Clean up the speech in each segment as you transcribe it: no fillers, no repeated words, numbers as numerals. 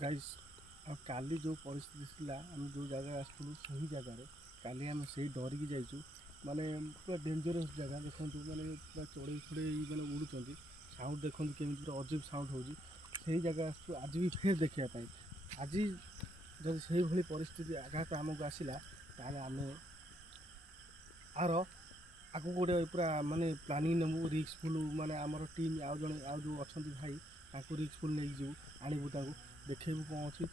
Guys काली जो परिस्थिति थिला आम जो जगह आसलु सही जगार काली आम से डरिकी जाइचु माने पूरा डेंजरस जगह देखो मैंने पूरा चढ़ई फड़े मैंने उड़ुंट साउंड देखो केमी पूरा अजीब साउंड हो जगह आसु आज भी फेर देखापी आज जब से भाई परिस्थिति आघात आमको आसला ताले आम आर आगे गोटे पूरा माने प्लानिंग नेबू रिस्कफुल माने आमर टीम आउ जड़े आउ जो अच्छा भाई रिस्कफुल नहीं जीव आणबू देखू कौन अच्छी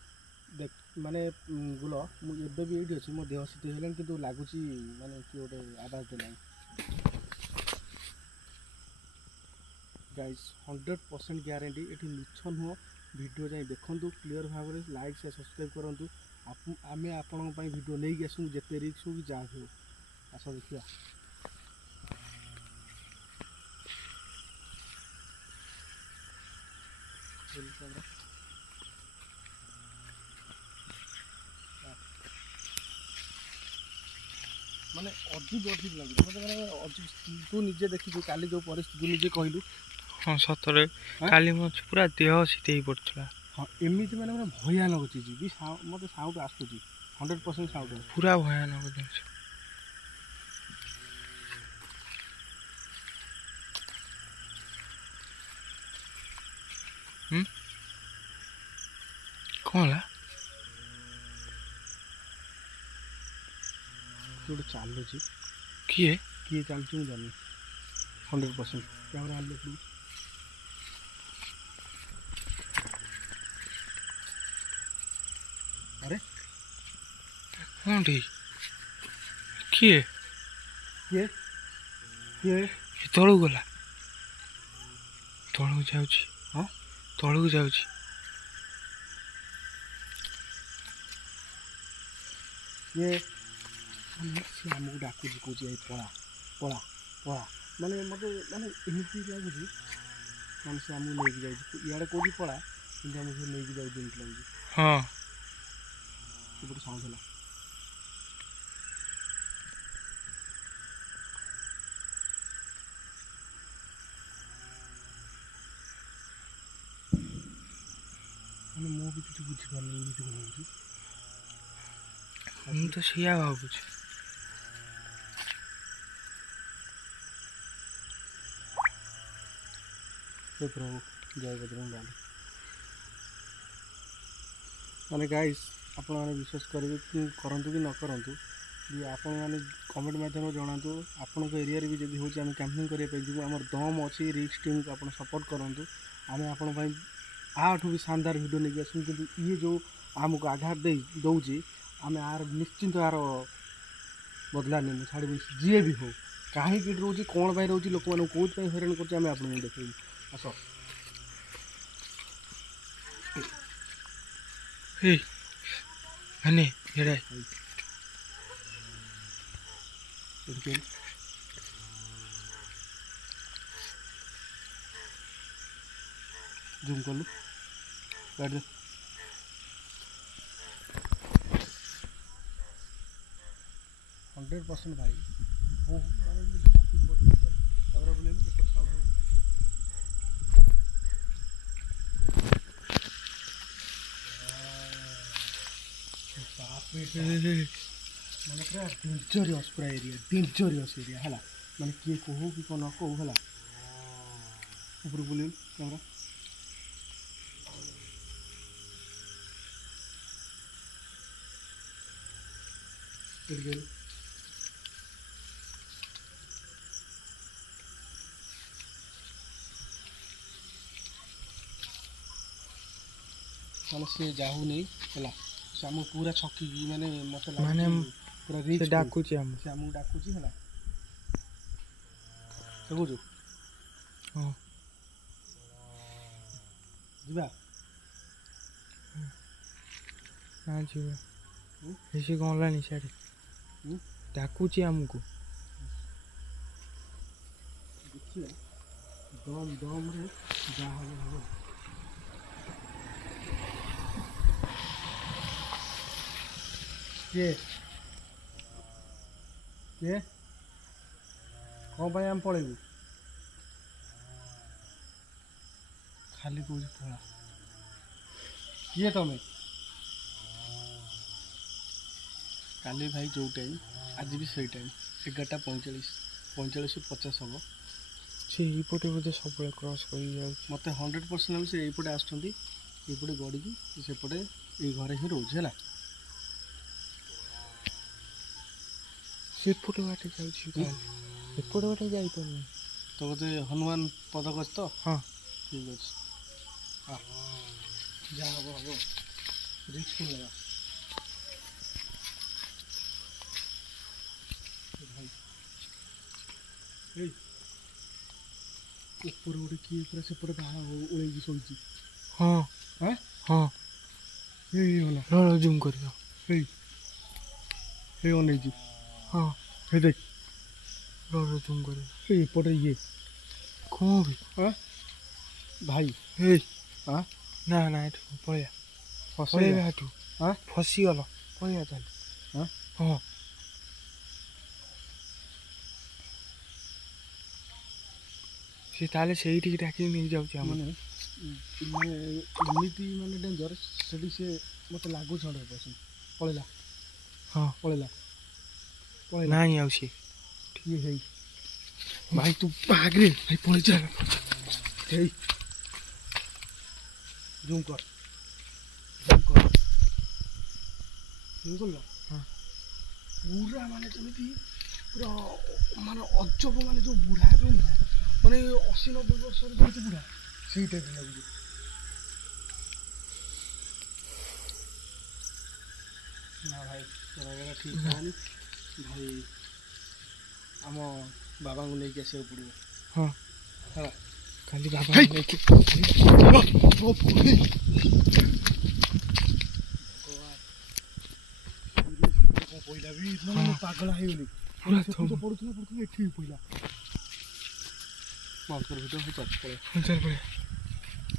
देख माने गुल मुझे भी ये अच्छी मो देह शीत है कि लगुच माने कि गोटे आवाज देना गाइस 100% ग्यारंटी ये मिछ नुह वीडियो जाए देखूँ क्लीयर भाव में लाइक से सब्सक्राइब करूँ आम आपण वीडियो नहीं आसू जिते रिक्स हो कि जहाँ भी हो आस देखिए माने अजीब अजीब लगे मतलब मैंने अजीब तू निजे देखी काली जो परिस्थिति निजे कहलु हाँ सतरे काली मत पूरा देह शीत पड़ता हाँ एमती मैंने भयानक चीज भी मत साउंड आसूँ 100% साउंड पूरा भयानक जिन कौन है गोटे चलुची किए किए चलुची मुझे जानी 100% कैमरा आलो प्लीज अरे हाँ ठीक किए किए किए तलू गला तलू जाऊँ हाँ तलू जाऊँ ये सी आमको डाकुच कौच पड़ा पड़ा पड़ा माने मत माने एमती लगुच माने से आमको लेकिन जाए इे कौच पड़ा कि आमको लेकिन जाए लगे हाँ गोटे साउंड है मैंने मो भी किसी बुझीपार मुझे तो सिया भावुँ हे प्रभु जय बजरंग बाली माने गाइस आपण मैंने विश्वास करेंगे कि करंतु कि न करंतु भी आपण मैंने कमेंट माध्यम जनातु आपण एरिया भी जब हो कैंपिंग करने आम दम अच्छी रिक्स टीम को आप सपोर्ट करूँ आम आपण आठू भी शानदार वीडियो नहीं आसू कि ये जो आमको आघात दौर आम यार निश्चिंत यार बदला नहीं छाड़ जी भी हो कहीं रोचे कौन पर रोचे लोक मैंने कौन हईराण कर देखेबू आस मैंने ये जूम कर लू बैठ दे 100% भाई वो मैंने पूरा डेंजरियस पूरा एरिया है मैंने किए कहू कि कौन न कहू है ऊपर बुले कैमरा माने सी जाऊ नहीं है से आम पूरा छकी माने मत माने पूरा रिच डाकुची से आमको डाकुची है देखु हाँ जीवा ना जीवा बेसी कौन लानी साड़ी डाकुची आमको देखिए दम दम रे जा हम किए किए कौन भाई आम पड़ेबू खाली कौन पड़ा କିଏ ତମେ? କାଲି ଭାଇ ଯେଉଁ ଟାଇମ୍ ଆଜି ବି ସେଇ ଟାଇମ୍ 11:45 45-50 ହେବ। ସେ ଏଇପଟେ ବୋଧେ ସବୁବେଳେ କ୍ରସ୍ କରି ଯାଉଛି। ମୋତେ 100% ଲାଗୁଛି ସେ ଏଇପଟେ ଆସୁଛନ୍ତି, ଏଇପଟେ ଗଡ଼ିକି ସେପଟେ ଏଇ ଘରେ ହିଁ ରହୁଛି ହେଲା। ସେପଟେ ବାଟେ ଯାଉଛି ତାହେଲେ। ଏପଟେ ବାଟେ ଯାଇପାରୁନି। ତ ବୋଧେ ହନୁମାନ ପଦ ଗଛ ତ? ହଁ ଠିକ୍ ଅଛି, ହଁ ଯାହା ହବ ହବ, ରିସ୍କ ନେବା। ଏଇ ଉପରେ ଗୋଟେ କିଏ ପୁରା ସେପଟେ ବାହା ଓଳେଇକି ଶୋଇଛି। ହଁ ହଁ ହଁ ଏଇ ଗଲା, ଜୁମ୍ କରିବା। ଏଇ ଏଇ ଅନେଇଛି। ହଁ ଏଇ ଦେଖ, ଜୁମ୍ କରିବା। ଏଇ ଏପଟେ ଇଏ କ'ଣ ବି ଭାଇ। ଏଇ ହଁ ନା ନା ଏଠୁ ପଳେଇବା, ଫସେଇବା। ପଳେଇବା ଏଠୁ। ହଁ ଫସିଗଲ, ପଳେଇବା ତାହେଲେ। ହଁ ହଁ ସେ ତାହେଲେ ସେଇଠିକି ଡାକିକି ନେଇଯାଉଛି ମାନେ ଆମକୁ। ମାନେ ଏମିତି ମାନେ ଡେଞ୍ଜର ସେଠି ସେ ମୋତେ ଲାଗୁଛି 100%। ପଳେଇଲା, ହଁ ପଳେଇଲା, ପଳେଇଲା। ନାଇଁ ଆଉ ସିଏ ଇଏ ହେଇ ଭାଇ ତୁ ଆଗରେ ଭାଇ ପଳେଇଚା। ହେଇ ଜୁମ୍ କର, ଜୁମ୍ କର, ଜୁମ୍ କଲ। ହଁ ପୁରା ମାନେ ଯେମିତି ପୁରା ମାନେ ଅଜବ, ମାନେ ଯେଉଁ ବୁଢ଼ା ଯେଉଁ ମାନେ 80-90 ବର୍ଷର ଯେମିତି ବୁଢ଼ା ସେଇ ଟାଇପ୍ର ଲାଗୁଛି। ନା ଭାଇ ତୋର ଠିକ୍ ହେଲାନି ଭାଇ, ଆମ ବାବାଙ୍କୁ ନେଇକି ଆସିବାକୁ ପଡ଼ିବ। ହଁ ହେଲା କାଲି ବାବା ନେଇକି କ'ଣ ପଇଲା ବି ମାନେ ମୁଁ ପାଗଳା ହେଇଗଲି। ପୁରା ସେଠୁ ତ ପଡ଼ୁଥିଲା ଏଠି ବି ପଇଲା। ବନ୍ଦ କରି ଭିତରେ ଚାଲ ପଳେଇବା। ଚାଲ ପଳେଇବା।